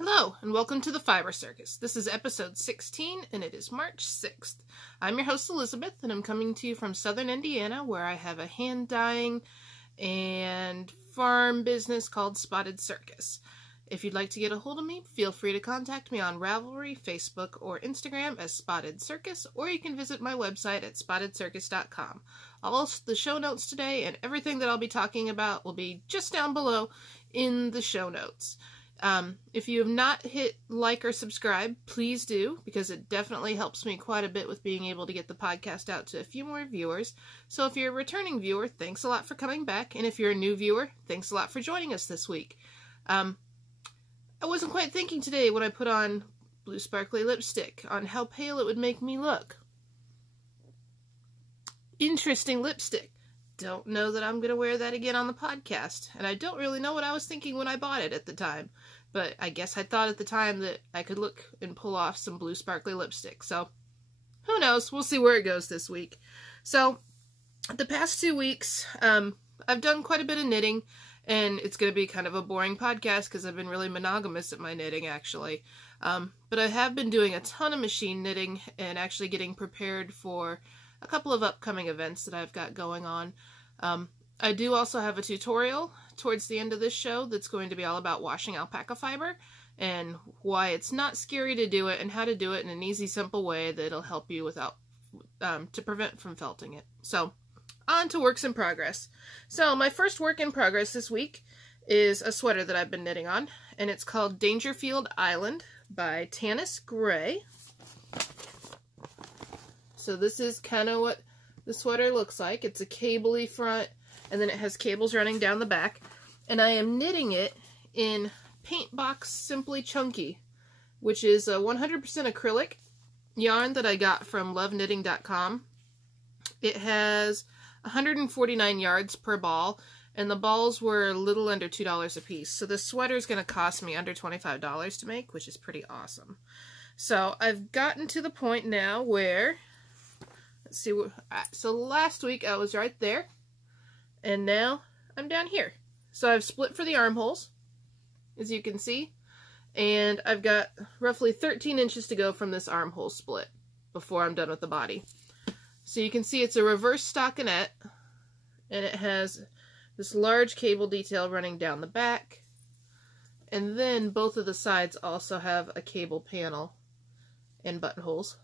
Hello, and welcome to the Fiber Circus. This is episode 16, and it is March 6th. I'm your host, Elizabeth, and I'm coming to you from southern Indiana, where I have a hand-dyeing and farm business called Spottedcircus. If you'd like to get a hold of me, feel free to contact me on Ravelry, Facebook, or Instagram as Spottedcircus, or you can visit my website at spottedcircus.com. All the show notes today and everything that I'll be talking about will be just down below in the show notes. If you have not hit like or subscribe, please do, because it definitely helps me quite a bit with being able to get the podcast out to a few more viewers. So if you're a returning viewer, thanks a lot for coming back, and if you're a new viewer, thanks a lot for joining us this week. I wasn't quite thinking today when I put on blue sparkly lipstick on how pale it would make me look. Interesting lipstick. Don't know that I'm going to wear that again on the podcast, and I don't really know what I was thinking when I bought it at the time, but I guess I thought at the time that I could look and pull off some blue sparkly lipstick, so who knows, we'll see where it goes this week. So, the past 2 weeks, I've done quite a bit of knitting, and it's going to be kind of a boring podcast because I've been really monogamous at my knitting, actually, but I have been doing a ton of machine knitting and actually getting prepared for a couple of upcoming events that I've got going on. I do also have a tutorial towards the end of this show that's going to be all about washing alpaca fiber and why it's not scary to do it and how to do it in an easy, simple way that'll help you without to prevent from felting it. So, on to works in progress. So, my first work in progress this week is a sweater that I've been knitting on, and it's called Dangerfield Island by Tanis Gray. So this is kind of what the sweater looks like. It's a cable-y front, and then it has cables running down the back. And I am knitting it in Paintbox Simply Chunky, which is a 100% acrylic yarn that I got from loveknitting.com. It has 149 yards per ball, and the balls were a little under $2 a piece. So this sweater is going to cost me under $25 to make, which is pretty awesome. So I've gotten to the point now where... Let's see, so last week I was right there, and now I'm down here. So I've split for the armholes, as you can see, and I've got roughly 13 inches to go from this armhole split before I'm done with the body. So you can see it's a reverse stockinette, and it has this large cable detail running down the back, and then both of the sides also have a cable panel and buttonholes.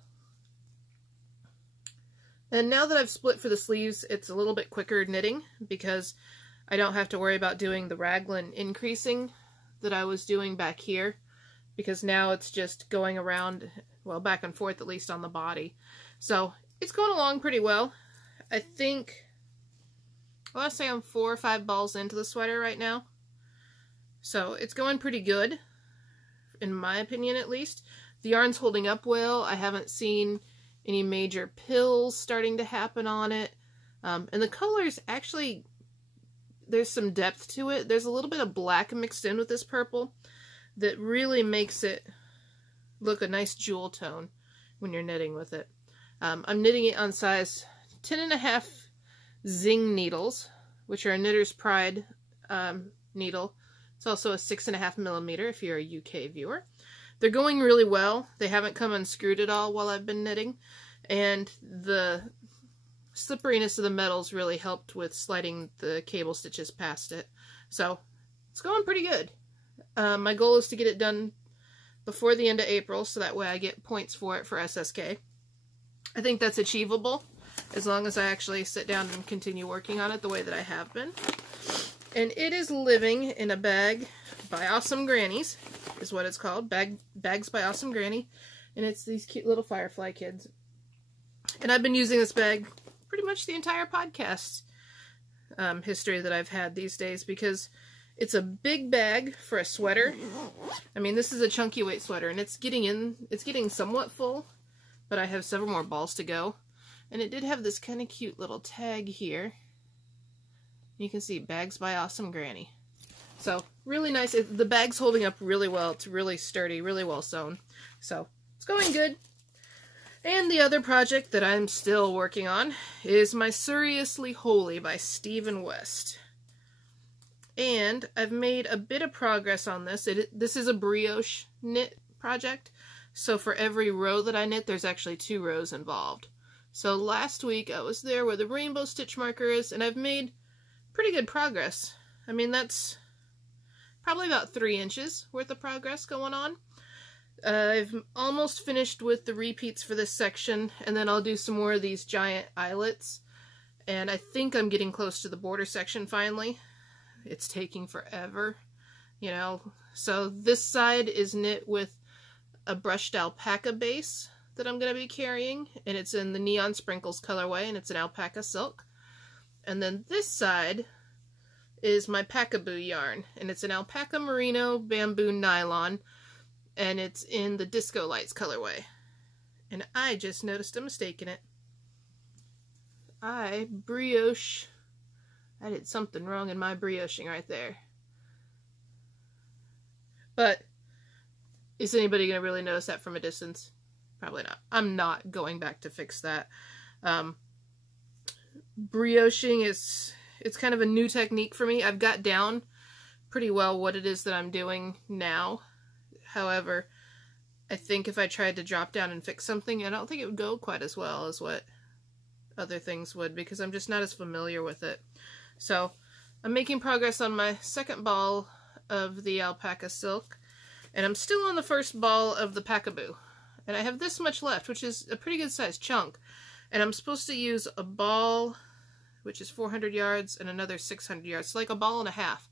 And now that I've split for the sleeves, it's a little bit quicker knitting because I don't have to worry about doing the raglan increasing that I was doing back here, because now it's just going around, well, back and forth at least on the body. So it's going along pretty well. I think, I want to say I'm 4 or 5 balls into the sweater right now. So it's going pretty good, in my opinion at least. The yarn's holding up well. I haven't seen any major pills starting to happen on it. And the colors, actually, there's some depth to it. There's a little bit of black mixed in with this purple that really makes it look a nice jewel tone when you're knitting with it. I'm knitting it on size 10.5 Zing needles, which are a Knitter's Pride needle. It's also a 6.5 millimeter if you're a UK viewer. They're going really well. They haven't come unscrewed at all while I've been knitting, and the slipperiness of the metals really helped with sliding the cable stitches past it. So it's going pretty good. My goal is to get it done before the end of April, so that way I get points for it for SSK. I think that's achievable as long as I actually sit down and continue working on it the way that I have been. And it is living in a bag by Awesome Grannies, is what it's called. Bags by Awesome Granny. And it's these cute little firefly kids. And I've been using this bag pretty much the entire podcast history that I've had these days, because it's a big bag for a sweater. I mean, this is a chunky weight sweater, and it's getting somewhat full, but I have several more balls to go. And it did have this kind of cute little tag here. You can see Bags by Awesome Granny. So, really nice. The bag's holding up really well. It's really sturdy, really well sewn. So, it's going good. And the other project that I'm still working on is my Suriously Holey by Stephen West. And I've made a bit of progress on this. This is a brioche knit project. So for every row that I knit, there's actually 2 rows involved. So last week I was there where the rainbow stitch marker is, and I've made pretty good progress. I mean, that's probably about 3 inches worth of progress going on. I've almost finished with the repeats for this section, and then I'll do some more of these giant eyelets. And I think I'm getting close to the border section finally. It's taking forever, you know. So this side is knit with a brushed alpaca base that I'm going to be carrying, and it's in the Neon Sprinkles colorway, and it's an alpaca silk. And then this side is my Pacaboo yarn, and it's an alpaca merino bamboo nylon, and it's in the Disco Lights colorway. And I just noticed a mistake in it. I did something wrong in my brioching right there. But is anybody going to really notice that from a distance? Probably not. I'm not going back to fix that. Brioching it's kind of a new technique for me. I've got down pretty well what it is that I'm doing now. However, I think if I tried to drop down and fix something, I don't think it would go quite as well as what other things would, because I'm just not as familiar with it. So I'm making progress on my second ball of the alpaca silk, and I'm still on the first ball of the Pacaboo. And I have this much left, which is a pretty good sized chunk. And I'm supposed to use a ball, which is 400 yards, and another 600 yards, so like a ball and a half.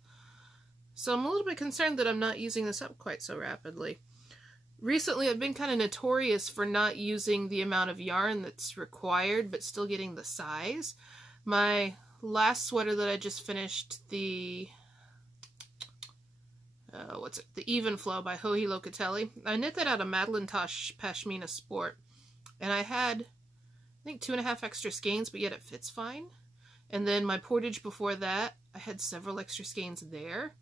So I'm a little bit concerned that I'm not using this up quite so rapidly. Recently, I've been kind of notorious for not using the amount of yarn that's required, but still getting the size. My last sweater that I just finished, the the Even Flow by Holey Locatelli. I knit that out of Madeline Tosh Pashmina Sport, and I had, I think, 2.5 extra skeins, but yet it fits fine. And then my portage before that, I had several extra skeins there.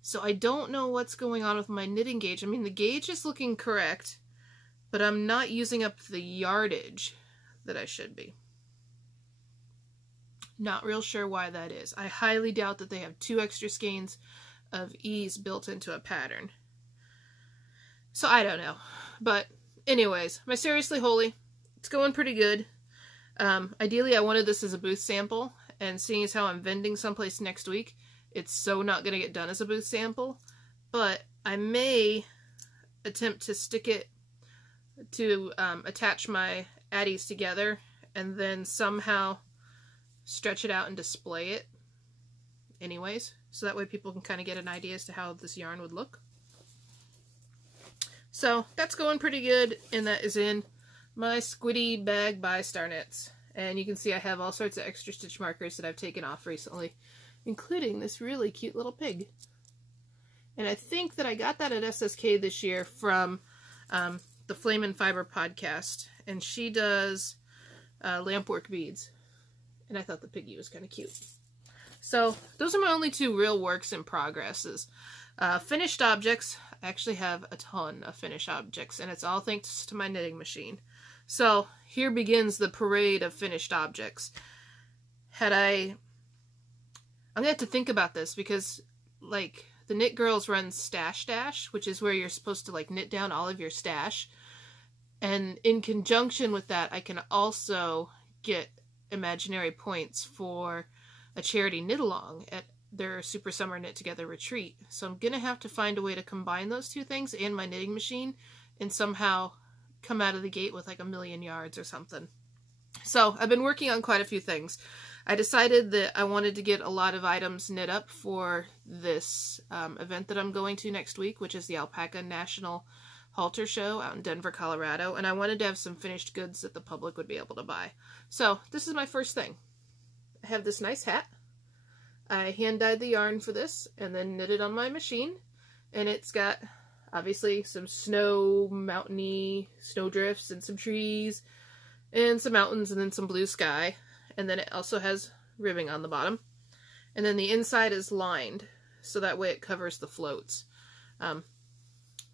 So I don't know what's going on with my knitting gauge. I mean, the gauge is looking correct, but I'm not using up the yardage that I should be. Not real sure why that is. I highly doubt that they have 2 extra skeins of ease built into a pattern. So I don't know. But anyways, my Suriously Holey, it's going pretty good. Ideally, I wanted this as a booth sample, and seeing as how I'm vending someplace next week, it's so not going to get done as a booth sample, but I may attempt to stick it to attach my addies together and then somehow stretch it out and display it anyways, so that way people can kind of get an idea as to how this yarn would look. So that's going pretty good, and that is in my Squidy Bag by Star Knits. And you can see I have all sorts of extra stitch markers that I've taken off recently, including this really cute little pig. And I think that I got that at SSK this year from the Flame and Fiber podcast, and she does lampwork beads, and I thought the piggy was kind of cute. So those are my only 2 real works in progresses. Finished objects, I actually have a ton of finished objects, and it's all thanks to my knitting machine. So here begins the parade of finished objects. I'm going to have to think about this, because, like, the Knit Girls run Stash Dash, which is where you're supposed to, like, knit down all of your stash. And in conjunction with that, I can also get imaginary points for a charity knit-along at their Super Summer Knit Together retreat. So I'm going to have to find a way to combine those 2 things and my knitting machine and somehow come out of the gate with, like, 1,000,000 yards or something. So I've been working on quite a few things. I decided that I wanted to get a lot of items knit up for this event that I'm going to next week, which is the Alpaca National Halter Show out in Denver, Colorado, and I wanted to have some finished goods that the public would be able to buy. So this is my first thing. I have this nice hat. I hand-dyed the yarn for this and then knitted on my machine, and it's got obviously some snow, mountainy snowdrifts and some trees and some mountains and then some blue sky. And then it also has ribbing on the bottom. And then the inside is lined, so that way it covers the floats.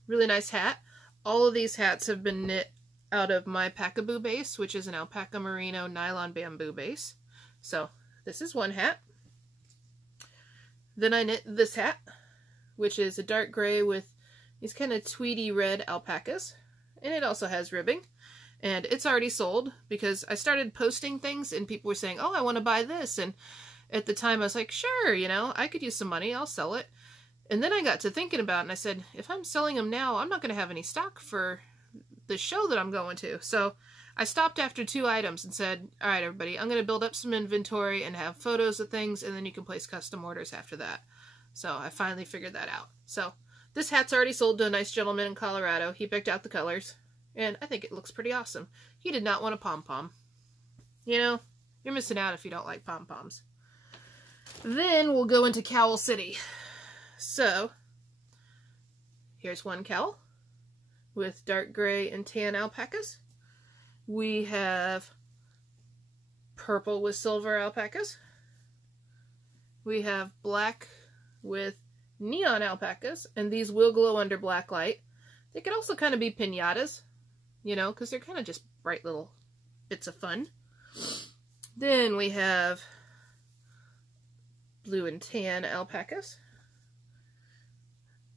Really nice hat. All of these hats have been knit out of my Pacaboo base, which is an alpaca merino nylon bamboo base. So this is one hat. Then I knit this hat, which is a dark gray with these kind of tweedy red alpacas. And it also has ribbing. And it's already sold because I started posting things and people were saying, oh, I want to buy this. And at the time I was like, sure, you know, I could use some money. I'll sell it. And then I got to thinking about it and I said, if I'm selling them now, I'm not going to have any stock for the show that I'm going to. So I stopped after 2 items and said, all right, everybody, I'm going to build up some inventory and have photos of things, and then you can place custom orders after that. So I finally figured that out. So this hat's already sold to a nice gentleman in Colorado. He picked out the colors, and I think it looks pretty awesome. He did not want a pom-pom. You know, you're missing out if you don't like pom-poms. Then we'll go into Cowl City. So here's one cowl with dark gray and tan alpacas. We have purple with silver alpacas. We have black with neon alpacas, and these will glow under black light. They could also kind of be piñatas, you know, because they're kind of just bright little bits of fun. Then we have blue and tan alpacas.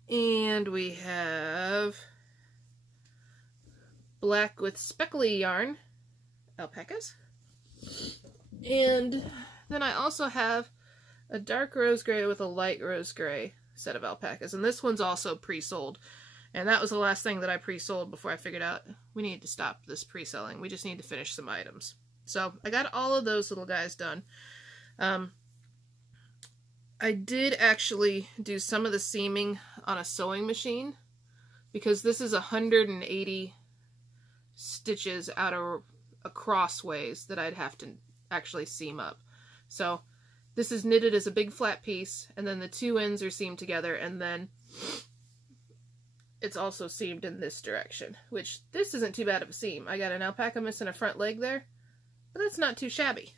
And we have black with speckly yarn alpacas. And then I also have a dark rose gray with a light rose gray set of alpacas. And this one's also pre-sold. And that was the last thing that I pre-sold before I figured out we need to stop this pre-selling. We just need to finish some items. So I got all of those little guys done. I did actually do some of the seaming on a sewing machine because this is 180 stitches out of crossways that I'd have to actually seam up. So this is knitted as a big flat piece, and then the 2 ends are seamed together, and then it's also seamed in this direction, which this isn't too bad of a seam. I got an alpaca missing a front leg there, but that's not too shabby.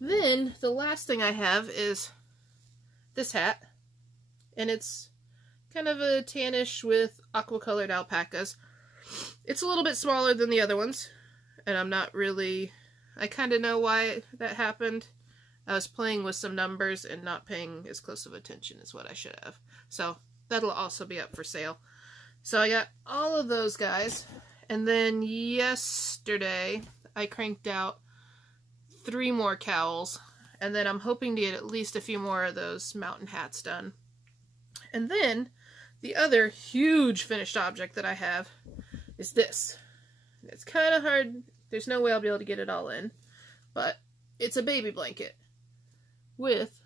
Then the last thing I have is this hat, and it's kind of a tannish with aqua-colored alpacas. It's a little bit smaller than the other ones, and I'm not really... I kind of know why that happened. I was playing with some numbers and not paying as close of attention as what I should have. So that'll also be up for sale. So I got all of those guys, and then yesterday I cranked out 3 more cowls, and then I'm hoping to get at least a few more of those mountain hats done. And then the other huge finished object that I have is this. It's kind of hard. There's no way I'll be able to get it all in, but it's a baby blanket with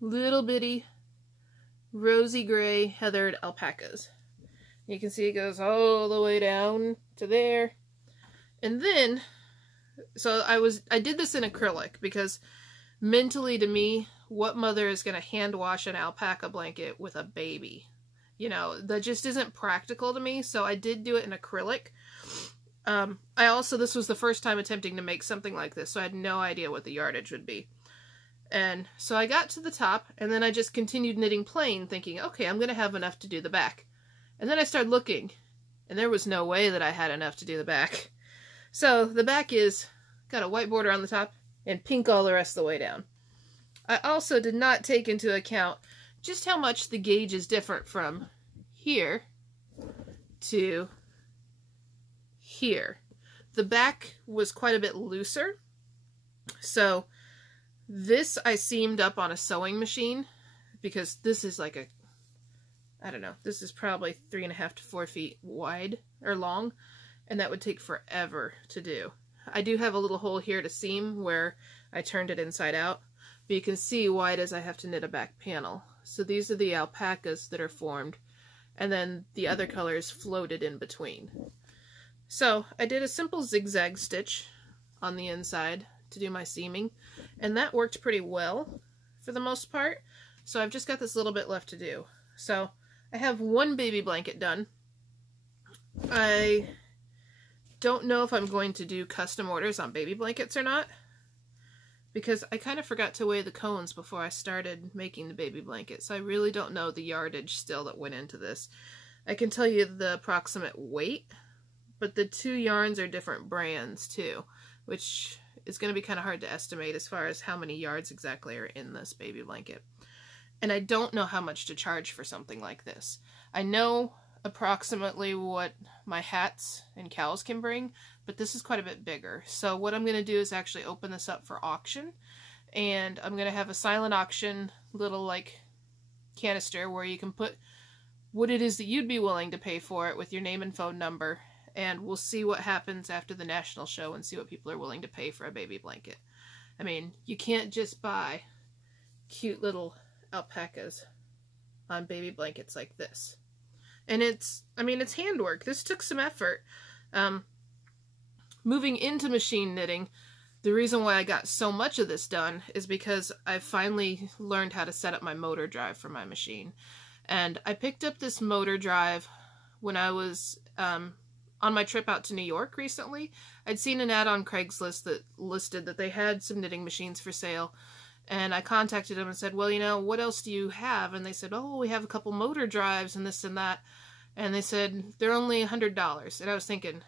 little bitty rosy gray heathered alpacas. You can see it goes all the way down to there. And then, so I did this in acrylic because mentally to me, what mother is going to hand wash an alpaca blanket with a baby? You know, that just isn't practical to me, so I did do it in acrylic. This was the first time attempting to make something like this, so I had no idea what the yardage would be. And so I got to the top, and then I just continued knitting plain, thinking, okay, I'm going to have enough to do the back. And then I started looking, and there was no way that I had enough to do the back. So the back is got a white border on the top, and pink all the rest of the way down. I also did not take into account just how much the gauge is different from here to here. The back was quite a bit looser, so this I seamed up on a sewing machine because this is like a, I don't know, this is probably 3.5 to 4 feet wide or long, and that would take forever to do. I do have a little hole here to seam where I turned it inside out, but you can see why it is I have to knit a back panel. So these are the alpacas that are formed, and then the other colors floated in between. So I did a simple zigzag stitch on the inside to do my seaming, and that worked pretty well for the most part. So I've just got this little bit left to do. So I have one baby blanket done. I don't know if I'm going to do custom orders on baby blankets or not, because I kind of forgot to weigh the cones before I started making the baby blanket, so I really don't know the yardage still that went into this. I can tell you the approximate weight, but the 2 yarns are different brands too, which is going to be kind of hard to estimate as far as how many yards exactly are in this baby blanket. And I don't know how much to charge for something like this. I know approximately what my hats and cowls can bring, but this is quite a bit bigger. So what I'm going to do is actually open this up for auction, and I'm going to have a silent auction little like canister where you can put what it is that you'd be willing to pay for it with your name and phone number, and we'll see what happens after the national show and see what people are willing to pay for a baby blanket. I mean, you can't just buy cute little alpacas on baby blankets like this. And it's handwork. This took some effort. Moving into machine knitting, the reason why I got so much of this done is because I finally learned how to set up my motor drive for my machine. And I picked up this motor drive when I was on my trip out to New York recently. I'd seen an ad on Craigslist that listed that they had some knitting machines for sale. And I contacted them and said, well, you know, what else do you have? And they said, oh, we have a couple motor drives and this and that. And they said, they're only $100. And I was thinking,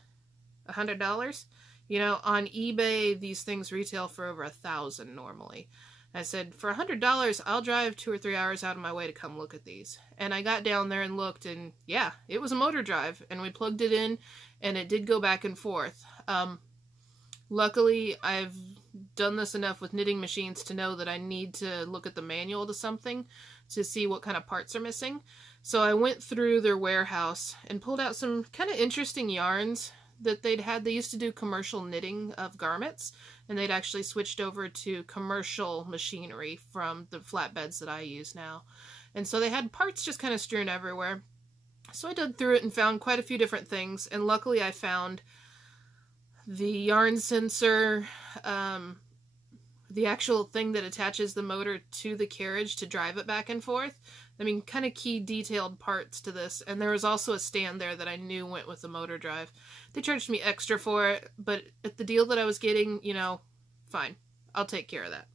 $100? You know, on eBay, these things retail for over $1,000 normally. I said, for $100, I'll drive 2 or 3 hours out of my way to come look at these. And I got down there and looked, and yeah, it was a motor drive. And we plugged it in, and it did go back and forth. Luckily, I've done this enough with knitting machines to know that I need to look at the manual to something to see what kind of parts are missing. So I went through their warehouse and pulled out some kind of interesting yarns that they'd had. They used to do commercial knitting of garments, and they'd actually switched over to commercial machinery from the flatbeds that I use now. And so they had parts just kind of strewn everywhere. So I dug through it and found quite a few different things, and luckily I found the yarn sensor, the actual thing that attaches the motor to the carriage to drive it back and forth. I mean, kind of key detailed parts to this. And there was also a stand there that I knew went with the motor drive. They charged me extra for it, but at the deal that I was getting, you know, fine. I'll take care of that.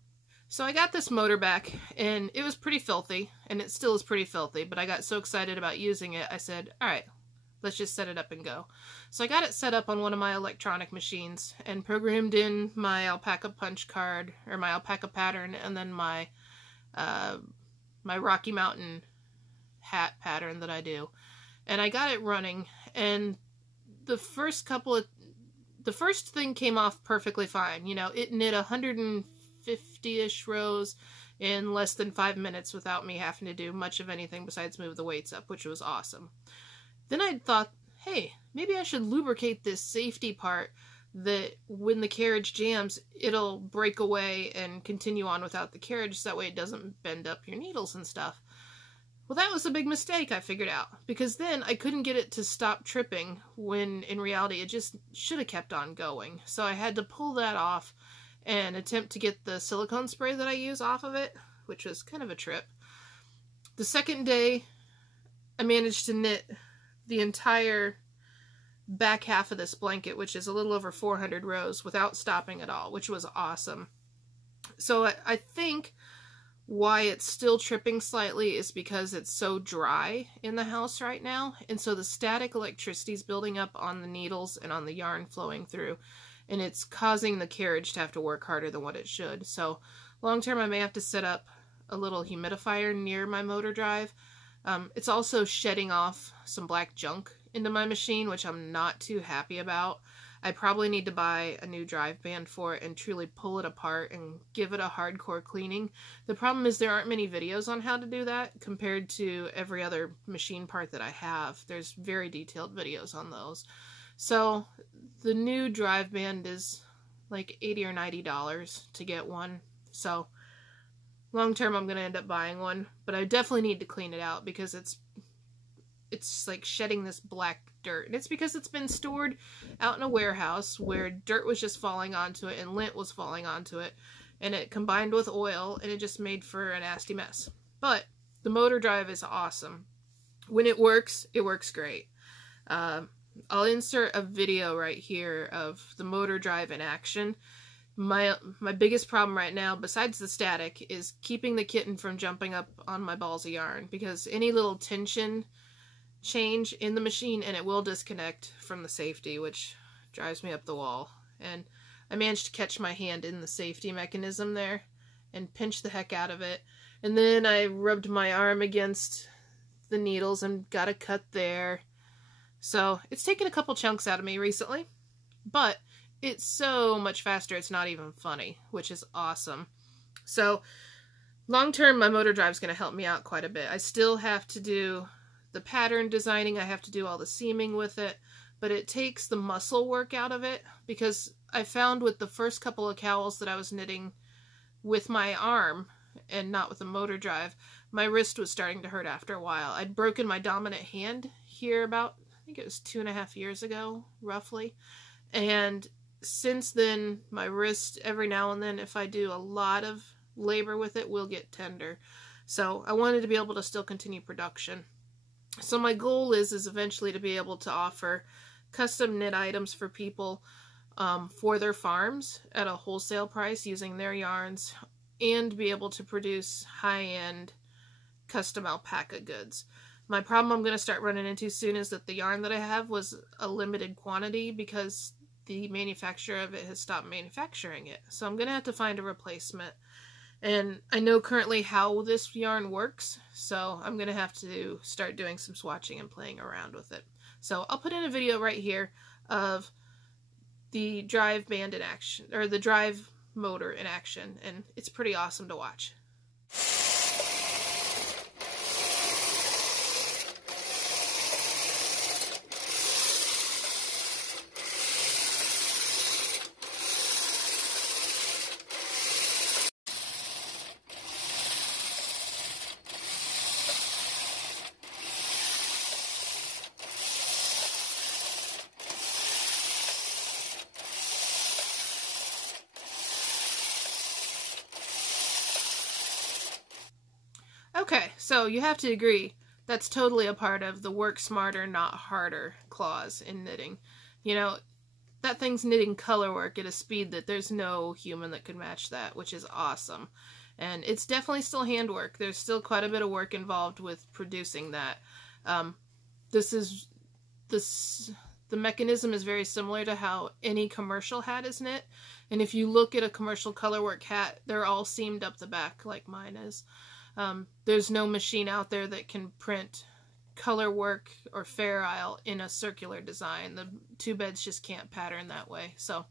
So I got this motor back, and it was pretty filthy, and it still is pretty filthy, but I got so excited about using it, I said, all right, let's just set it up and go. So I got it set up on one of my electronic machines and programmed in my alpaca punch card, or my alpaca pattern, and then my my Rocky Mountain hat pattern that I do. And I got it running, and the first thing came off perfectly fine. You know, it knit 150-ish rows in less than 5 minutes without me having to do much of anything besides move the weights up, which was awesome. Then I thought, hey, maybe I should lubricate this safety part that when the carriage jams, it'll break away and continue on without the carriage, so that way it doesn't bend up your needles and stuff. Well, that was a big mistake, I figured out, because then I couldn't get it to stop tripping when in reality it just should have kept on going. So I had to pull that off and attempt to get the silicone spray that I use off of it, which was kind of a trip. The second day, I managed to knit the entire back half of this blanket, which is a little over 400 rows, without stopping at all, which was awesome. So I think why it's still tripping slightly is because it's so dry in the house right now, and so the static electricity is building up on the needles and on the yarn flowing through, and it's causing the carriage to have to work harder than what it should. So long term I may have to set up a little humidifier near my motor drive. It's also shedding off some black junk into my machine, which I'm not too happy about. I probably need to buy a new drive band for it and truly pull it apart and give it a hardcore cleaning. The problem is there aren't many videos on how to do that compared to every other machine part that I have. There's very detailed videos on those. So the new drive band is like $80 or $90 to get one. So long term I'm going to end up buying one, but I definitely need to clean it out because it's like shedding this black dirt. And it's because it's been stored out in a warehouse where dirt was just falling onto it and lint was falling onto it, and it combined with oil, and it just made for a nasty mess. But the motor drive is awesome. When it works great. I'll insert a video right here of the motor drive in action. My biggest problem right now, besides the static, is keeping the kitten from jumping up on my balls of yarn, because any little tension change in the machine and it will disconnect from the safety, which drives me up the wall. And I managed to catch my hand in the safety mechanism there and pinch the heck out of it. And then I rubbed my arm against the needles and got a cut there. So it's taken a couple chunks out of me recently, but it's so much faster it's not even funny, which is awesome. So long term, my motor drive is going to help me out quite a bit. I still have to do the pattern designing, I have to do all the seaming with it, but it takes the muscle work out of it, because I found with the first couple of cowls that I was knitting with my arm and not with the motor drive, my wrist was starting to hurt after a while. I'd broken my dominant hand here about, I think it was 2.5 years ago, roughly. And since then, my wrist, every now and then, if I do a lot of labor with it, will get tender. So I wanted to be able to still continue production. So my goal is eventually to be able to offer custom knit items for people for their farms at a wholesale price using their yarns, and be able to produce high-end custom alpaca goods. My problem I'm going to start running into soon is that the yarn that I have was a limited quantity because the manufacturer of it has stopped manufacturing it. So I'm going to have to find a replacement. And I know currently how this yarn works, so I'm going to have to start doing some swatching and playing around with it. So I'll put in a video right here of the drive band in action, or the drive motor in action, and it's pretty awesome to watch. Okay, so you have to agree, that's totally a part of the work smarter, not harder clause in knitting. You know, that thing's knitting color work at a speed that there's no human that could match that, which is awesome. And it's definitely still handwork. There's still quite a bit of work involved with producing that. The mechanism is very similar to how any commercial hat is knit. And if you look at a commercial colorwork hat, they're all seamed up the back like mine is. There's no machine out there that can print color work or Fair Isle in a circular design. The two beds just can't pattern that way. So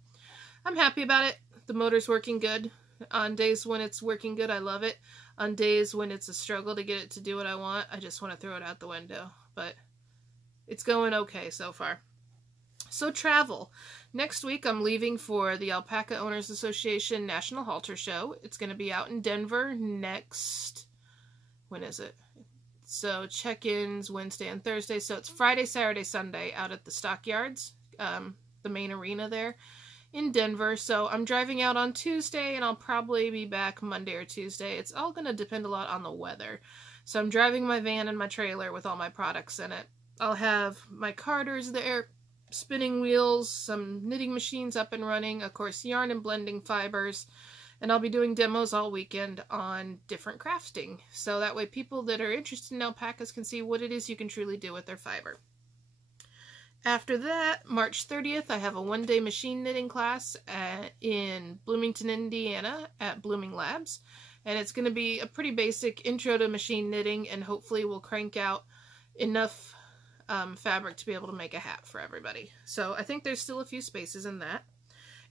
I'm happy about it. The motor's working good. On days when it's working good, I love it. On days when it's a struggle to get it to do what I want, I just want to throw it out the window. But it's going okay so far. So travel. Next week I'm leaving for the Alpaca Owners Association National Halter Show. It's going to be out in Denver next... When is it? So check-ins Wednesday and Thursday. So it's Friday, Saturday, Sunday out at the Stockyards, the main arena there in Denver. So I'm driving out on Tuesday, and I'll probably be back Monday or Tuesday. It's all going to depend a lot on the weather. So I'm driving my van and my trailer with all my products in it. I'll have my carders there, spinning wheels, some knitting machines up and running, of course yarn and blending fibers, and I'll be doing demos all weekend on different crafting. So that way people that are interested in alpacas can see what it is you can truly do with their fiber. After that, March 30th, I have a one-day machine knitting class in Bloomington, Indiana at Bloominglabs. And it's going to be a pretty basic intro to machine knitting, and hopefully we'll crank out enough fabric to be able to make a hat for everybody. So I think there's still a few spaces in that.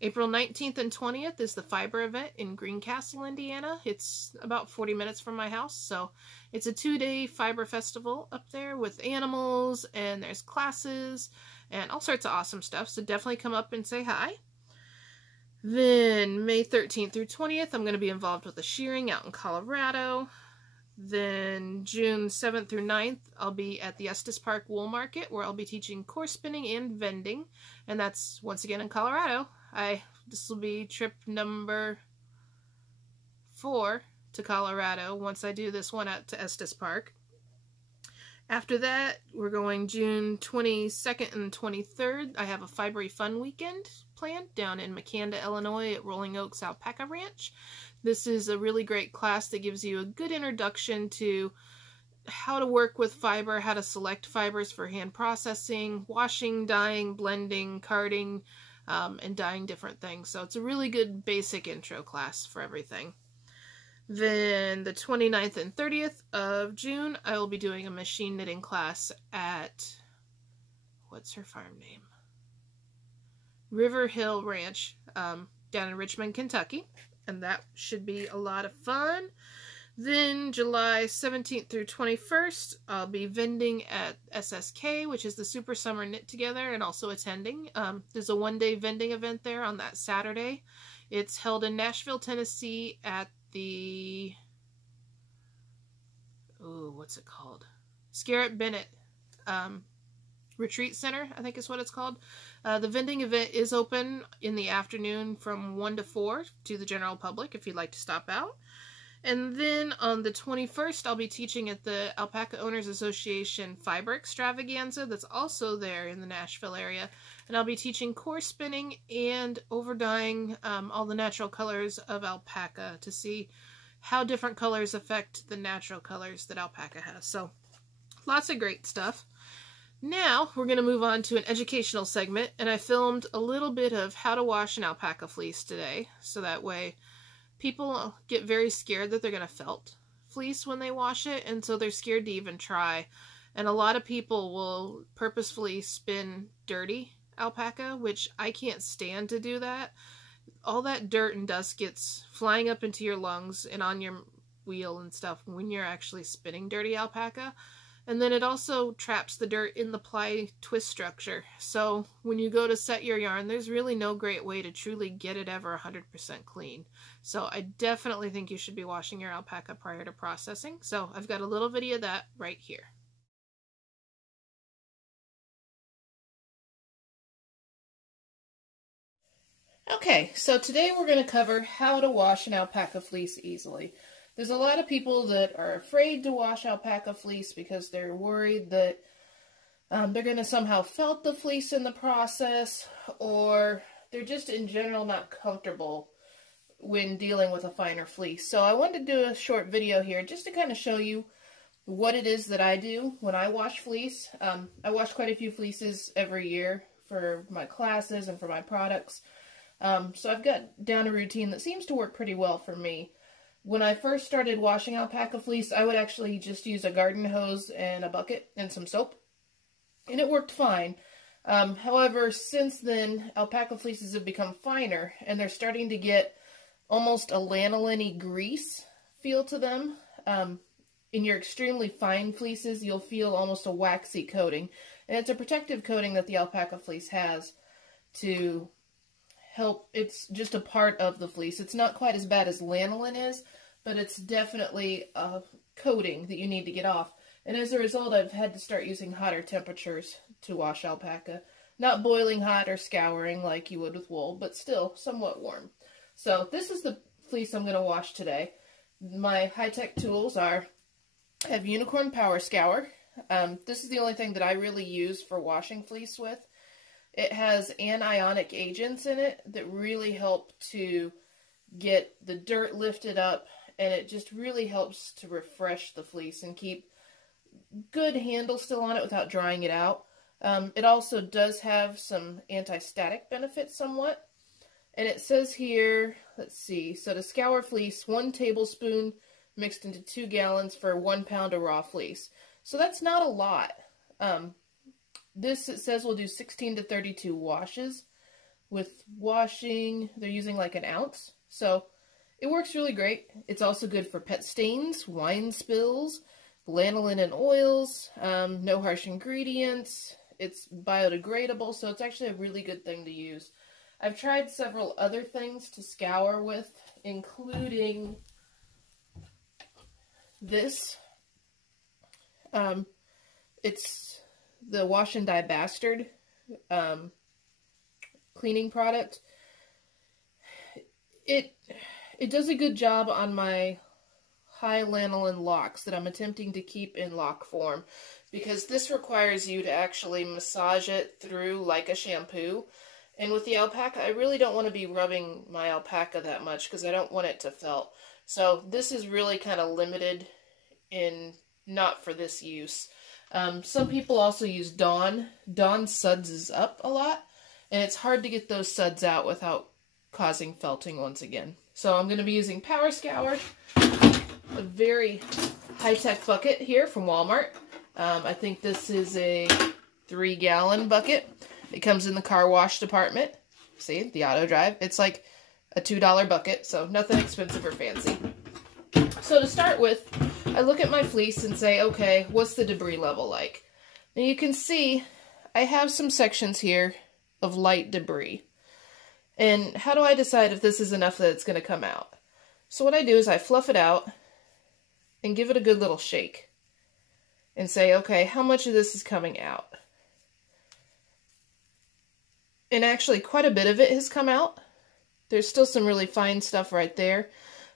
April 19th and 20th is the Fiber event in Greencastle, Indiana. It's about 40 minutes from my house, so it's a 2-day fiber festival up there with animals, and there's classes and all sorts of awesome stuff, so definitely come up and say hi. Then May 13th through 20th, I'm going to be involved with the shearing out in Colorado. Then June 7th through 9th, I'll be at the Estes Park Wool Market, where I'll be teaching Corespinning and Vending, and that's once again in Colorado. This will be trip number 4 to Colorado once I do this one out to Estes Park. After that, we're going June 22nd and 23rd. I have a Fibery Fun weekend planned down in Makanda, Illinois at Rolling Oaks Alpaca Ranch. This is a really great class that gives you a good introduction to how to work with fiber, how to select fibers for hand processing, washing, dyeing, blending, carding, and dyeing different things. So it's a really good basic intro class for everything. Then the 29th and 30th of June, I will be doing a machine knitting class at, what's her farm name? River Hill Ranch, down in Richmond, Kentucky. And that should be a lot of fun. Then July 17th through 21st, I'll be vending at SSK, which is the Super Summer Knit Together, and also attending. There's a one-day vending event there on that Saturday. It's held in Nashville, Tennessee at the, what's it called? Scarrett Bennett Retreat Center, I think is what it's called. The vending event is open in the afternoon from 1 to 4 to the general public if you'd like to stop out. And then on the 21st, I'll be teaching at the Alpaca Owners Association Fiber Extravaganza that's also there in the Nashville area. And I'll be teaching Corespinning and overdying all the natural colors of alpaca to see how different colors affect the natural colors that alpaca has. So lots of great stuff. Now we're going to move on to an educational segment, and I filmed a little bit of how to wash an alpaca fleece today, so that way people get very scared that they're going to felt fleece when they wash it, and so they're scared to even try. And a lot of people will purposefully spin dirty alpaca, which I can't stand to do that. All that dirt and dust gets flying up into your lungs and on your wheel and stuff when you're actually spinning dirty alpaca. And then it also traps the dirt in the ply twist structure. So when you go to set your yarn, there's really no great way to truly get it ever 100% clean. So I definitely think you should be washing your alpaca prior to processing. So I've got a little video of that right here. Okay, so today we're going to cover how to wash an alpaca fleece easily. There's a lot of people that are afraid to wash alpaca fleece because they're worried that they're going to somehow felt the fleece in the process, or they're just in general not comfortable when dealing with a finer fleece. So I wanted to do a short video here just to kind of show you what it is that I do when I wash fleece. I wash quite a few fleeces every year for my classes and for my products. So I've got down a routine that seems to work pretty well for me. When I first started washing alpaca fleece, I would actually just use a garden hose and a bucket and some soap, and it worked fine. However, since then, alpaca fleeces have become finer, and they're starting to get almost a lanolin-y grease feel to them. In your extremely fine fleeces, you'll feel almost a waxy coating, and it's a protective coating that the alpaca fleece has to help. It's just a part of the fleece. It's not quite as bad as lanolin is, but it's definitely a coating that you need to get off. And as a result, I've had to start using hotter temperatures to wash alpaca. Not boiling hot or scouring like you would with wool, but still somewhat warm. So this is the fleece I'm going to wash today. My high-tech tools are, I have Unicorn Power Scour. This is the only thing that I really use for washing fleece with. It has anionic agents in it that really help to get the dirt lifted up, and it just really helps to refresh the fleece and keep good handle still on it without drying it out. It also does have some anti-static benefits somewhat. And it says here, let's see, so to scour fleece, 1 tablespoon mixed into 2 gallons for 1 pound of raw fleece. So that's not a lot. This, it says, will do 16 to 32 washes. With washing, they're using like an ounce. So it works really great. It's also good for pet stains, wine spills, lanolin and oils, no harsh ingredients. It's biodegradable, so it's actually a really good thing to use. I've tried several other things to scour with, including this. It's the Wash and Dye Bastard cleaning product. It does a good job on my high lanolin locks that I'm attempting to keep in lock form, because this requires you to actually massage it through like a shampoo. And with the alpaca, I really don't want to be rubbing my alpaca that much because I don't want it to felt. So this is really kind of limited in not for this use. Some people also use Dawn. Dawn suds up a lot, and it's hard to get those suds out without causing felting once again. So I'm going to be using Power Scour, a very high-tech bucket here from Walmart. I think this is a 3-gallon bucket. It comes in the car wash department. See, the auto drive. It's like a $2 bucket, so nothing expensive or fancy. So to start with, I look at my fleece and say, okay, what's the debris level like? Now you can see I have some sections here of light debris. And how do I decide if this is enough that it's going to come out? So what I do is I fluff it out and give it a good little shake. And say, okay, how much of this is coming out? And actually, quite a bit of it has come out. There's still some really fine stuff right there,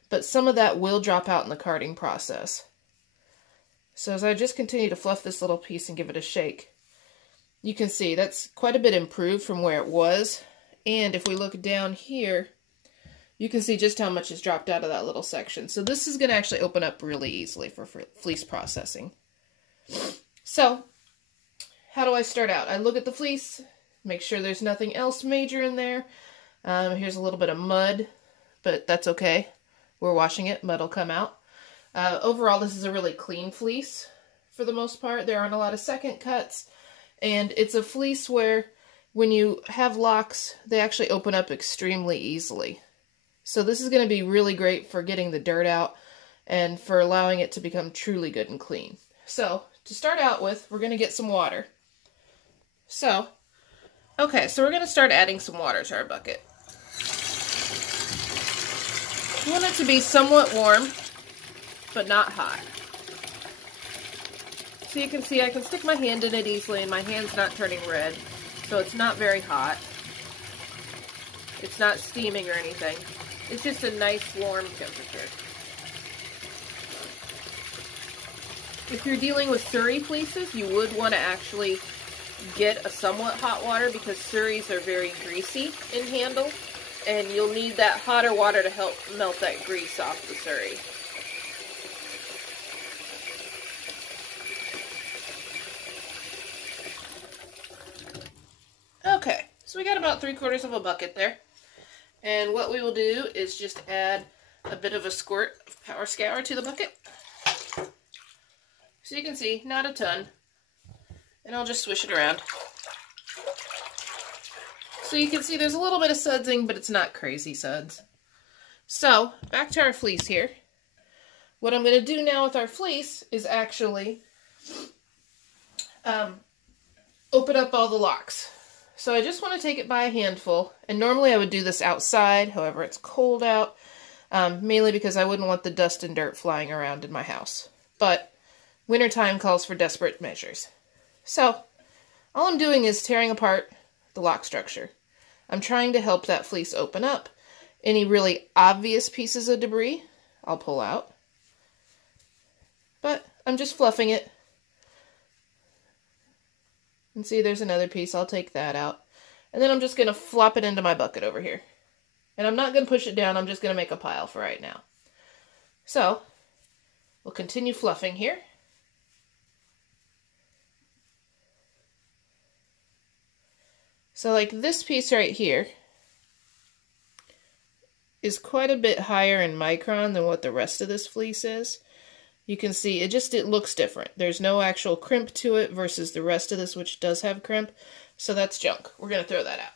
but some of that will drop out in the carding process. So as I just continue to fluff this little piece and give it a shake, you can see that's quite a bit improved from where it was. And if we look down here, you can see just how much has dropped out of that little section. So this is going to actually open up really easily for fleece processing. So, how do I start out? I look at the fleece, make sure there's nothing else major in there. Here's a little bit of mud, but that's okay. We're washing it, mud will come out. Overall, this is a really clean fleece for the most part. There aren't a lot of second cuts, and it's a fleece where when you have locks, they actually open up extremely easily. So this is going to be really great for getting the dirt out and for allowing it to become truly good and clean. So, to start out with, we're going to get some water. So, okay, so we're going to start adding some water to our bucket. You want it to be somewhat warm, but not hot. So you can see I can stick my hand in it easily and my hand's not turning red, so it's not very hot. It's not steaming or anything. It's just a nice warm temperature. If you're dealing with Surrey fleeces, you would want to actually get a somewhat hot water because Surreys are very greasy in handle, and you'll need that hotter water to help melt that grease off the Surrey. Okay, so we got about 3/4 of a bucket there. And what we will do is just add a bit of a squirt of Power Scour to the bucket. So you can see, not a ton. And I'll just swish it around. So you can see there's a little bit of sudsing, but it's not crazy suds. So, back to our fleece here. What I'm going to do now with our fleece is actually open up all the locks. So I just want to take it by a handful, and normally I would do this outside, however it's cold out, mainly because I wouldn't want the dust and dirt flying around in my house. But wintertime calls for desperate measures. So, all I'm doing is tearing apart the lock structure. I'm trying to help that fleece open up. Any really obvious pieces of debris, I'll pull out. But I'm just fluffing it. And see, there's another piece. I'll take that out. And then I'm just going to flop it into my bucket over here. And I'm not going to push it down. I'm just going to make a pile for right now. So, we'll continue fluffing here. So like this piece right here is quite a bit higher in micron than what the rest of this fleece is. You can see it looks different. There's no actual crimp to it versus the rest of this, which does have crimp. So that's junk. We're going to throw that out.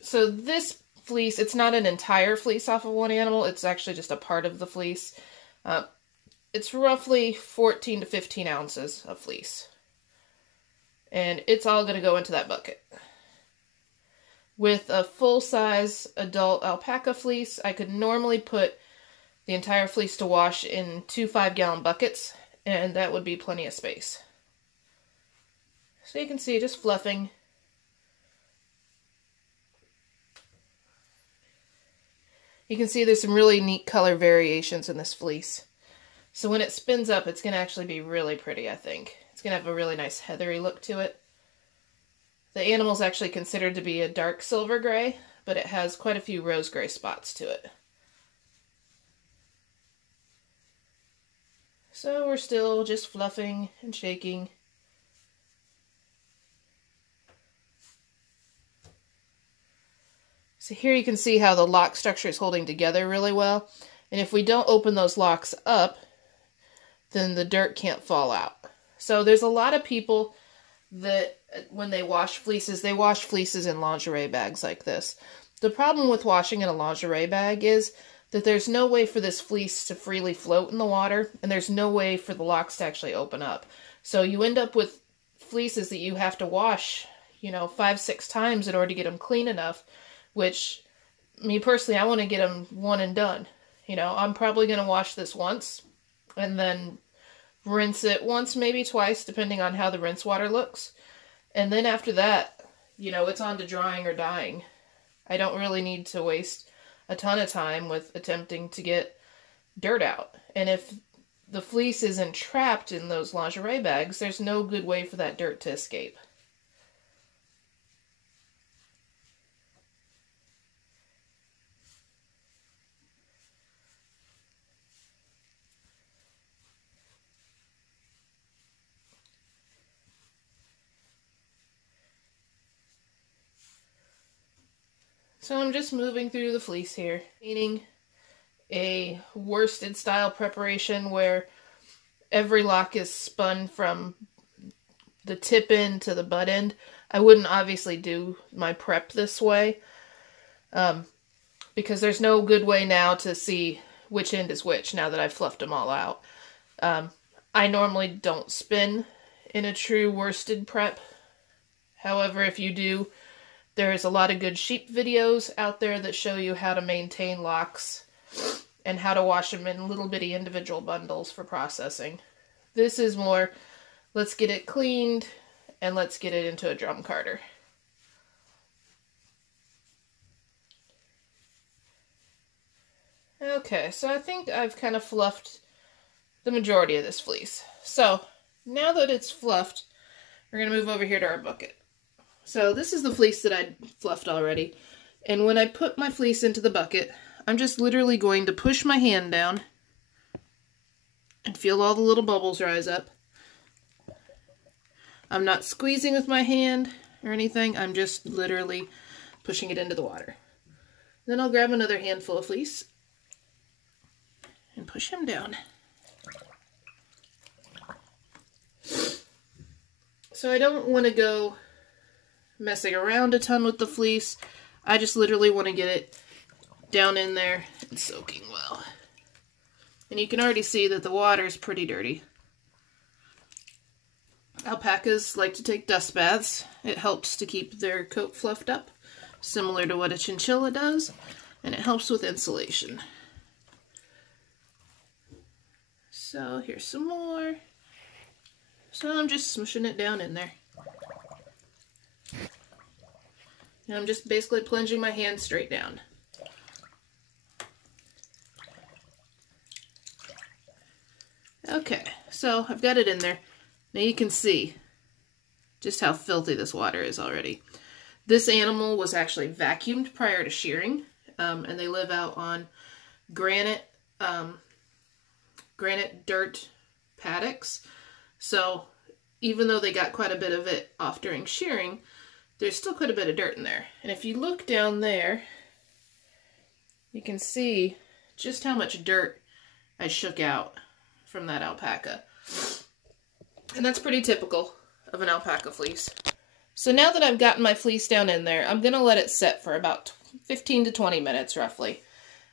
So this fleece, it's not an entire fleece off of one animal. It's actually just a part of the fleece. It's roughly 14 to 15 ounces of fleece. And it's all going to go into that bucket. With a full-size adult alpaca fleece, I could normally put the entire fleece to wash in 2 5-gallon buckets, and that would be plenty of space. So you can see, just fluffing. You can see there's some really neat color variations in this fleece. So when it spins up, it's going to actually be really pretty, I think. It's going to have a really nice heathery look to it. The animal's actually considered to be a dark silver gray, but it has quite a few rose gray spots to it. So we're still just fluffing and shaking. So here you can see how the lock structure is holding together really well. And if we don't open those locks up, then the dirt can't fall out. So there's a lot of people that when they wash fleeces in lingerie bags like this. The problem with washing in a lingerie bag is that there's no way for this fleece to freely float in the water, and there's no way for the locks to actually open up. So you end up with fleeces that you have to wash, 5-6 times in order to get them clean enough, which, me personally, I want to get them one and done. I'm probably going to wash this once, and then rinse it once, maybe twice, depending on how the rinse water looks. And then after that, it's on to drying or dyeing. I don't really need to waste a ton of time with attempting to get dirt out. And if the fleece isn't trapped in those lingerie bags, there's no good way for that dirt to escape. So I'm just moving through the fleece here, painting a worsted style preparation where every lock is spun from the tip end to the butt end. I wouldn't obviously do my prep this way because there's no good way now to see which end is which now that I've fluffed them all out. I normally don't spin in a true worsted prep. However, if you do, there's a lot of good sheep videos out there that show you how to maintain locks and how to wash them in little bitty individual bundles for processing. This is more, let's get it cleaned and let's get it into a drum carder. Okay, so I think I've kind of fluffed the majority of this fleece. So now that it's fluffed, we're going to move over here to our bucket. So this is the fleece that I fluffed already. And when I put my fleece into the bucket, I'm just literally going to push my hand down and feel all the little bubbles rise up. I'm not squeezing with my hand or anything. I'm just literally pushing it into the water. Then I'll grab another handful of fleece and push him down. So I don't want to go messing around a ton with the fleece. I just literally want to get it down in there and soaking well. And you can already see that the water is pretty dirty. Alpacas like to take dust baths. It helps to keep their coat fluffed up, similar to what a chinchilla does, and it helps with insulation. So here's some more. So I'm just smushing it down in there. And I'm just basically plunging my hand straight down. Okay, so I've got it in there. Now you can see just how filthy this water is already. This animal was actually vacuumed prior to shearing, and they live out on granite dirt paddocks. So even though they got quite a bit of it off during shearing, there's still quite a bit of dirt in there. And if you look down there, you can see just how much dirt I shook out from that alpaca. And that's pretty typical of an alpaca fleece. So now that I've gotten my fleece down in there, I'm going to let it set for about 15 to 20 minutes roughly.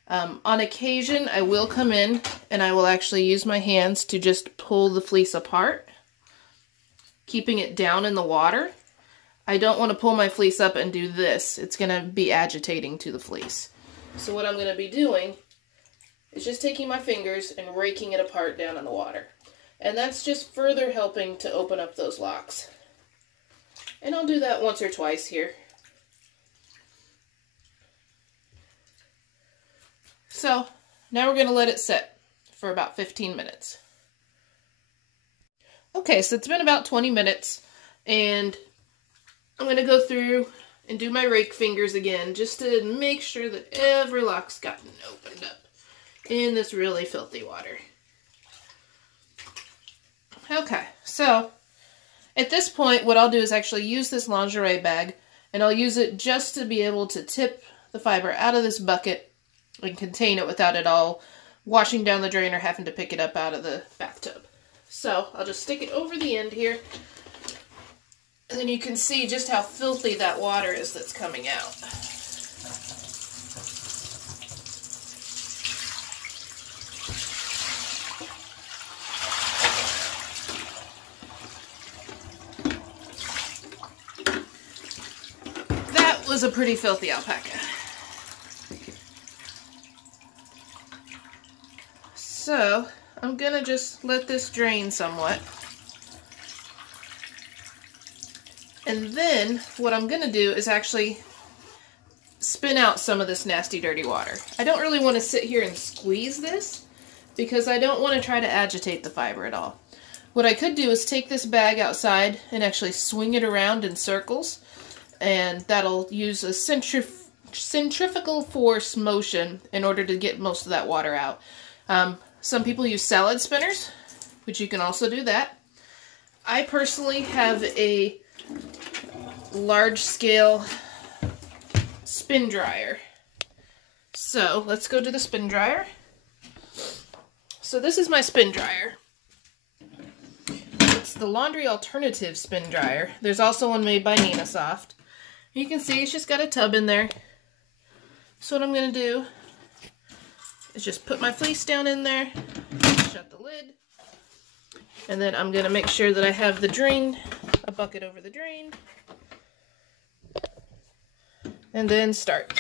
On occasion, I will come in and I will actually use my hands to just pull the fleece apart, keeping it down in the water. I don't want to pull my fleece up and do this. It's going to be agitating to the fleece. So what I'm going to be doing is just taking my fingers and raking it apart down in the water. And that's just further helping to open up those locks. And I'll do that once or twice here. So now we're going to let it set for about 15 minutes. Okay, so it's been about 20 minutes, and I'm going to go through and do my rake fingers again just to make sure that every lock's gotten opened up in this really filthy water. Okay, so at this point what I'll do is actually use this lingerie bag, and I'll use it just to be able to tip the fiber out of this bucket and contain it without it all washing down the drain or having to pick it up out of the bathtub. So I'll just stick it over the end here, and then you can see just how filthy that water is that's coming out. That was a pretty filthy alpaca. So I'm gonna just let this drain somewhat. And then what I'm gonna do is actually spin out some of this nasty dirty water. I don't really want to sit here and squeeze this because I don't want to try to agitate the fiber at all. What I could do is take this bag outside and actually swing it around in circles, and that'll use a centrifugal force motion in order to get most of that water out. Some people use salad spinners, which you can also do that. I personally have a large-scale spin dryer. So let's go to the spin dryer. So this is my spin dryer. It's the laundry alternative spin dryer. There's also one made by Nina Soft. You can see it's just got a tub in there. So what I'm going to do is just put my fleece down in there, shut the lid, and then I'm going to make sure that I have the drain, a bucket over the drain, and then start.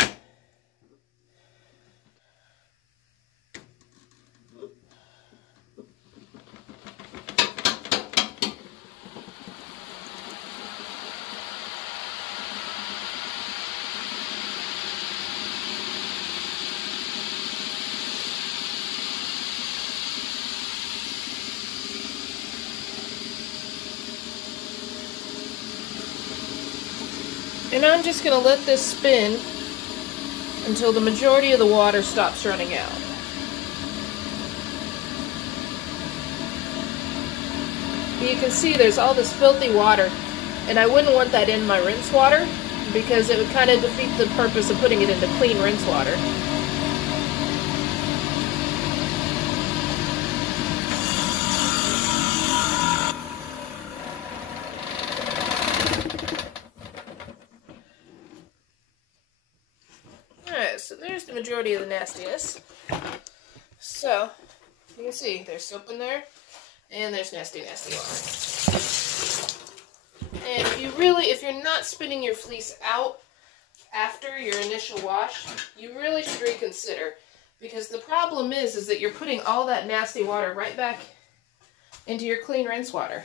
And I'm just going to let this spin until the majority of the water stops running out. You can see there's all this filthy water, and I wouldn't want that in my rinse water because it would kind of defeat the purpose of putting it into clean rinse water. So there's the majority of the nastiness. So you can see there's soap in there, and there's nasty water. And if you're not spinning your fleece out after your initial wash, you really should reconsider, because the problem is that you're putting all that nasty water right back into your clean rinse water.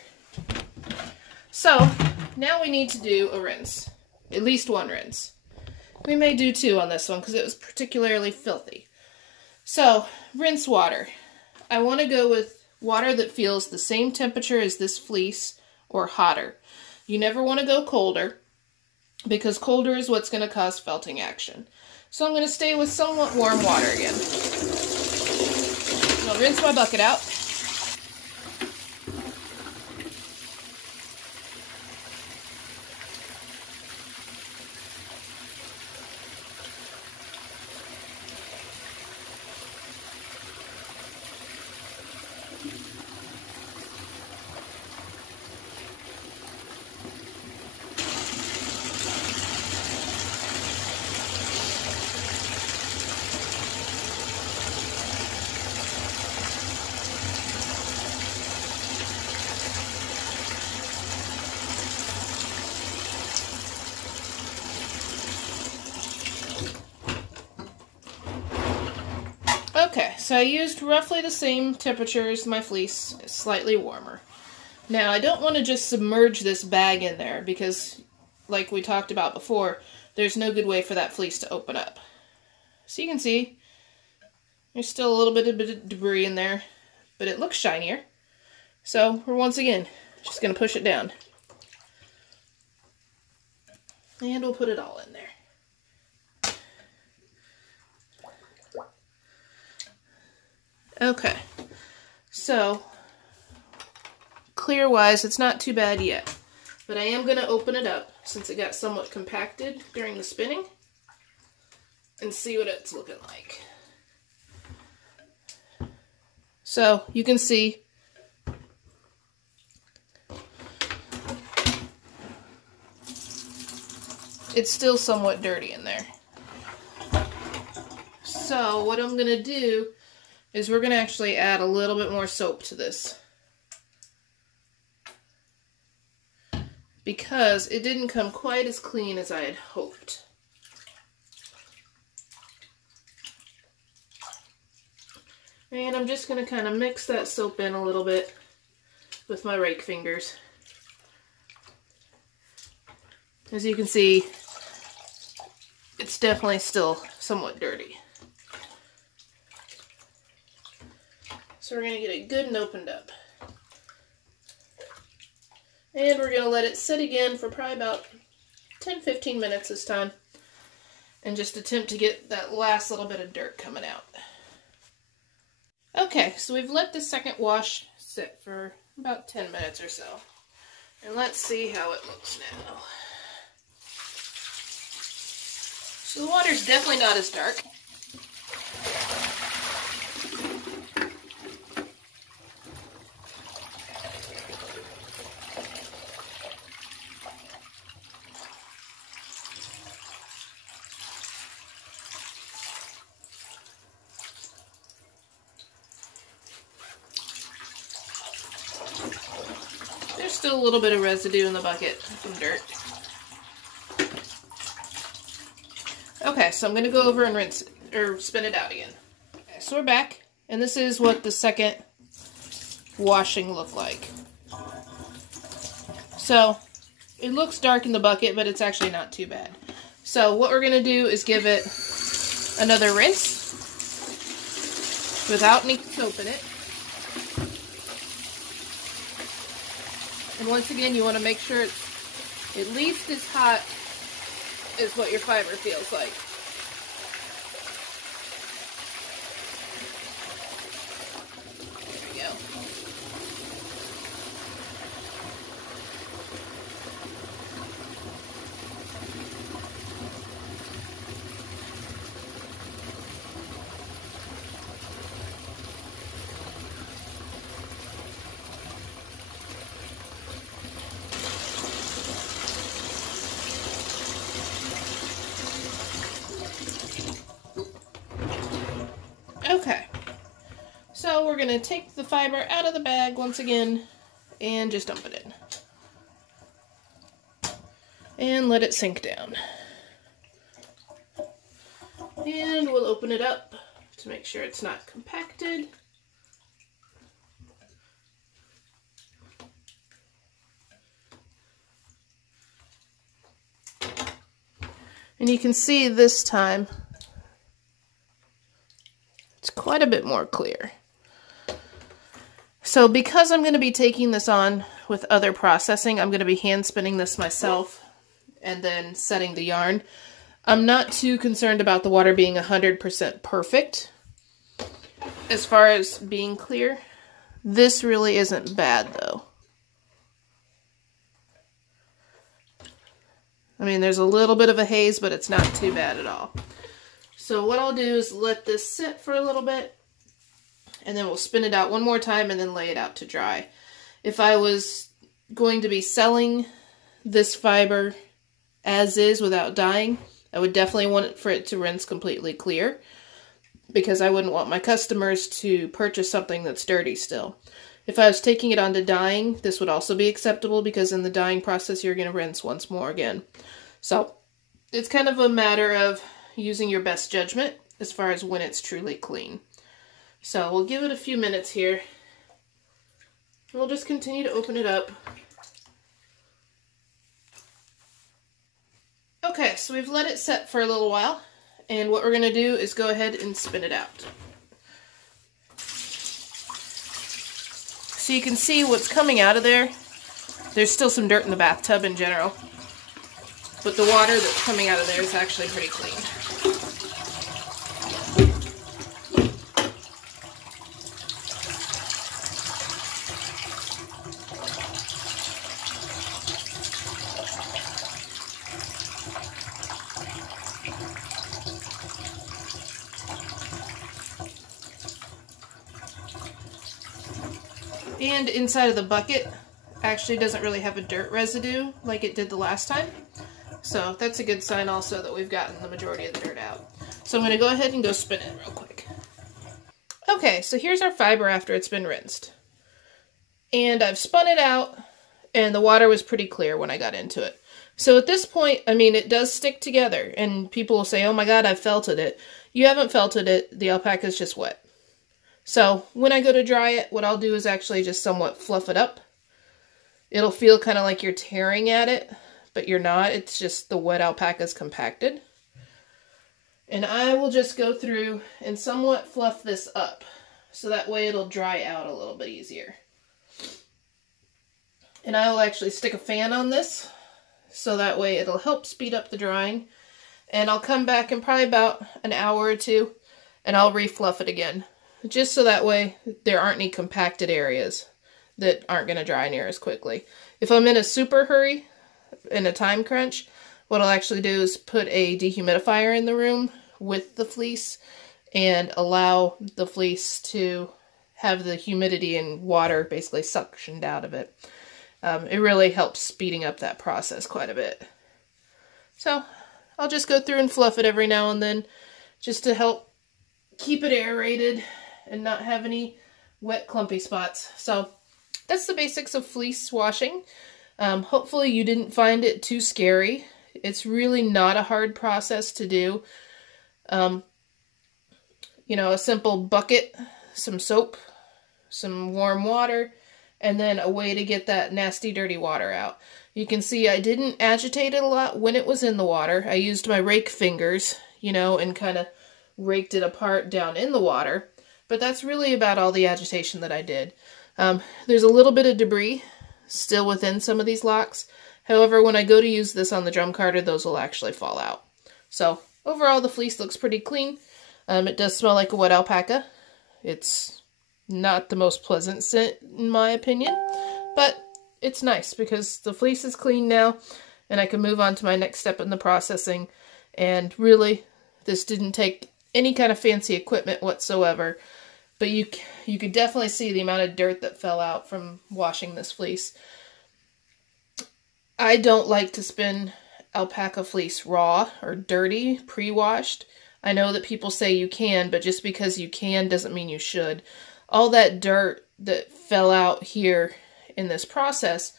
So now we need to do a rinse, at least one rinse. We may do two on this one because it was particularly filthy. So, rinse water. I want to go with water that feels the same temperature as this fleece or hotter. You never want to go colder because colder is what's going to cause felting action. So I'm going to stay with somewhat warm water again. I'll rinse my bucket out. Okay, so I used roughly the same temperature as my fleece, slightly warmer. Now, I don't want to just submerge this bag in there because, like we talked about before, there's no good way for that fleece to open up. So you can see, there's still a little bit of debris in there, but it looks shinier. So, we're once again just going to push it down. And we'll put it all in there. Okay, so clear-wise, it's not too bad yet, but I am going to open it up since it got somewhat compacted during the spinning. and see what it's looking like. So you can see it's still somewhat dirty in there. So what I'm going to do is we're going to actually add a little bit more soap to this, because it didn't come quite as clean as I had hoped. And I'm just going to kind of mix that soap in a little bit with my rake fingers. As you can see, it's definitely still somewhat dirty. So we're going to get it good and opened up. And we're going to let it sit again for probably about 10-15 minutes this time. And just attempt to get that last little bit of dirt coming out. Okay, so we've let the second wash sit for about 10 minutes or so. And let's see how it looks now. So the water's definitely not as dark. There's still a little bit of residue in the bucket from dirt. Okay, so I'm going to go over and rinse it, or spin it out again. Okay, so we're back, and this is what the second washing looked like. So, it looks dark in the bucket, but it's actually not too bad. So what we're going to do is give it another rinse without any soap in it. And once again, you want to make sure it's at least as hot as what your fiber feels like. There we go. Okay, so we're going to take the fiber out of the bag once again and just dump it in. And let it sink down. And we'll open it up to make sure it's not compacted. And you can see this time it's quite a bit more clear. So because I'm going to be taking this on with other processing, I'm going to be hand spinning this myself and then setting the yarn. I'm not too concerned about the water being 100% perfect as far as being clear. This really isn't bad though. I mean, there's a little bit of a haze, but it's not too bad at all. So what I'll do is let this sit for a little bit, and then we'll spin it out one more time and then lay it out to dry. If I was going to be selling this fiber as is without dyeing, I would definitely want it for it to rinse completely clear, because I wouldn't want my customers to purchase something that's dirty still. If I was taking it on to dyeing, this would also be acceptable, because in the dyeing process you're going to rinse once more again. So it's kind of a matter of using your best judgment as far as when it's truly clean. So we'll give it a few minutes here. We'll just continue to open it up. Okay, so we've let it set for a little while, and what we're going to do is go ahead and spin it out. So you can see what's coming out of there. There's still some dirt in the bathtub in general, but the water that's coming out of there is actually pretty clean. And inside of the bucket actually doesn't really have a dirt residue like it did the last time. So that's a good sign also that we've gotten the majority of the dirt out. So I'm going to go ahead and go spin it real quick. Okay, so here's our fiber after it's been rinsed. And I've spun it out, and the water was pretty clear when I got into it. So at this point, I mean, it does stick together, and people will say, oh my god, I felted it. You haven't felted it, the alpaca is just wet. So when I go to dry it, what I'll do is actually just somewhat fluff it up. It'll feel kind of like you're tearing at it, but you're not. It's just the wet alpaca's compacted. And I will just go through and somewhat fluff this up, so that way it'll dry out a little bit easier. And I will actually stick a fan on this, so that way it'll help speed up the drying. And I'll come back in probably about an hour or two, and I'll re-fluff it again. Just so that way there aren't any compacted areas that aren't going to dry near as quickly. If I'm in a super hurry, in a time crunch, what I'll actually do is put a dehumidifier in the room with the fleece and allow the fleece to have the humidity and water basically suctioned out of it. It really helps speeding up that process quite a bit. So I'll just go through and fluff it every now and then just to help keep it aerated and not have any wet clumpy spots. So that's the basics of fleece washing. Hopefully you didn't find it too scary. It's really not a hard process to do. You know, a simple bucket, some soap, some warm water, and then a way to get that nasty dirty water out. You can see I didn't agitate it a lot when it was in the water. I used my rake fingers, you know, and kind of raked it apart down in the water. But that's really about all the agitation that I did. There's a little bit of debris still within some of these locks. However, when I go to use this on the drum carder, those will actually fall out. So overall, the fleece looks pretty clean. It does smell like a wet alpaca. It's not the most pleasant scent, in my opinion, but it's nice because the fleece is clean now, and I can move on to my next step in the processing. And really, this didn't take any kind of fancy equipment whatsoever, but you could definitely see the amount of dirt that fell out from washing this fleece. I don't like to spin alpaca fleece raw or dirty, pre-washed. I know that people say you can, but just because you can doesn't mean you should. All that dirt that fell out here in this process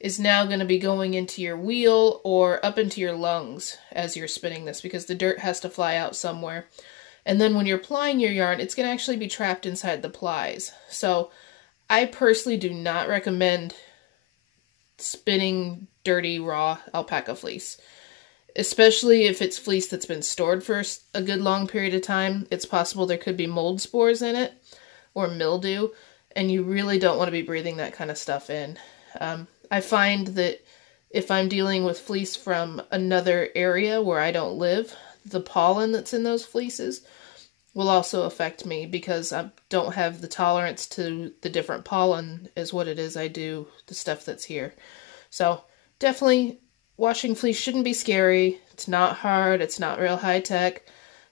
is now going to be going into your wheel or up into your lungs as you're spinning this, because the dirt has to fly out somewhere. And then when you're plying your yarn, it's going to actually be trapped inside the plies. So I personally do not recommend spinning dirty raw alpaca fleece, especially if it's fleece that's been stored for a good long period of time. It's possible there could be mold spores in it or mildew, and you really don't want to be breathing that kind of stuff in. I find that if I'm dealing with fleece from another area where I don't live, the pollen that's in those fleeces will also affect me because I don't have the tolerance to the different pollen as what it is I do the stuff that's here. So definitely washing fleece shouldn't be scary. It's not hard. It's not real high tech.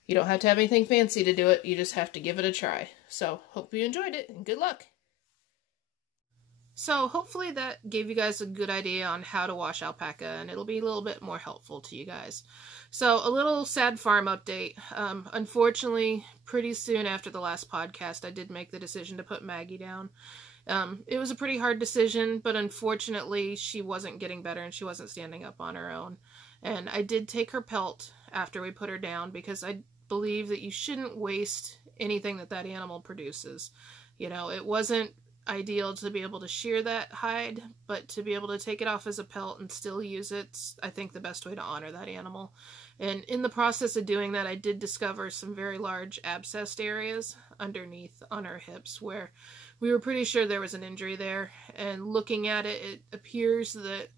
You don't have to have anything fancy to do it. You just have to give it a try. So hope you enjoyed it and good luck. So hopefully that gave you guys a good idea on how to wash alpaca, and it'll be a little bit more helpful to you guys. So a little sad farm update. Unfortunately, pretty soon after the last podcast, I did make the decision to put Maggie down. It was a pretty hard decision, but unfortunately she wasn't getting better and she wasn't standing up on her own. And I did take her pelt after we put her down because I believe that you shouldn't waste anything that that animal produces. You know, it wasn't ideal to be able to shear that hide, but to be able to take it off as a pelt and still use it's, I think, the best way to honor that animal. And in the process of doing that, I did discover some very large abscessed areas underneath on her hips where we were pretty sure there was an injury there. And looking at it, it appears that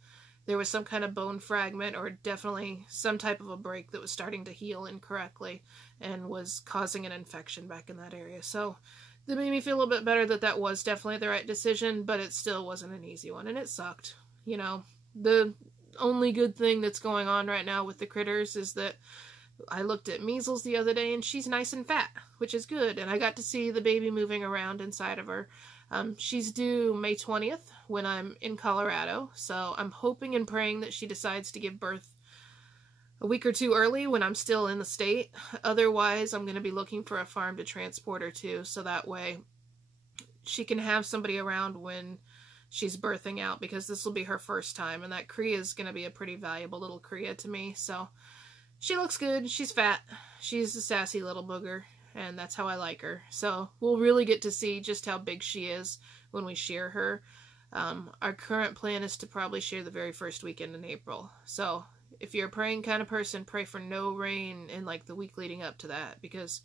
there was some kind of bone fragment or definitely some type of a break that was starting to heal incorrectly and was causing an infection back in that area. So that made me feel a little bit better that that was definitely the right decision, but it still wasn't an easy one, and it sucked. You know, the only good thing that's going on right now with the critters is that I looked at Measles the other day, and she's nice and fat, which is good, and I got to see the baby moving around inside of her. She's due May 20th when I'm in Colorado, so I'm hoping and praying that she decides to give birth a week or two early when I'm still in the state. Otherwise, I'm going to be looking for a farm to transport her to, so that way she can have somebody around when she's birthing out, because this will be her first time, and that cria is going to be a pretty valuable little cria to me. So she looks good, she's fat, she's a sassy little booger, and that's how I like her. So we'll really get to see just how big she is when we shear her. Our current plan is to probably shear the very first weekend in April. So if you're a praying kind of person, pray for no rain in like the week leading up to that, because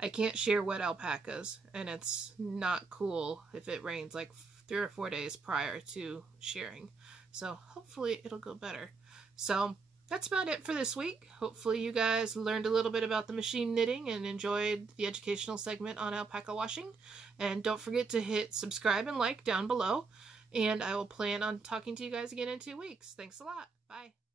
I can't shear wet alpacas, and it's not cool if it rains like 3 or 4 days prior to shearing. So hopefully it'll go better. So that's about it for this week. Hopefully you guys learned a little bit about the machine knitting and enjoyed the educational segment on alpaca washing. And don't forget to hit subscribe and like down below. And I will plan on talking to you guys again in 2 weeks. Thanks a lot. Bye.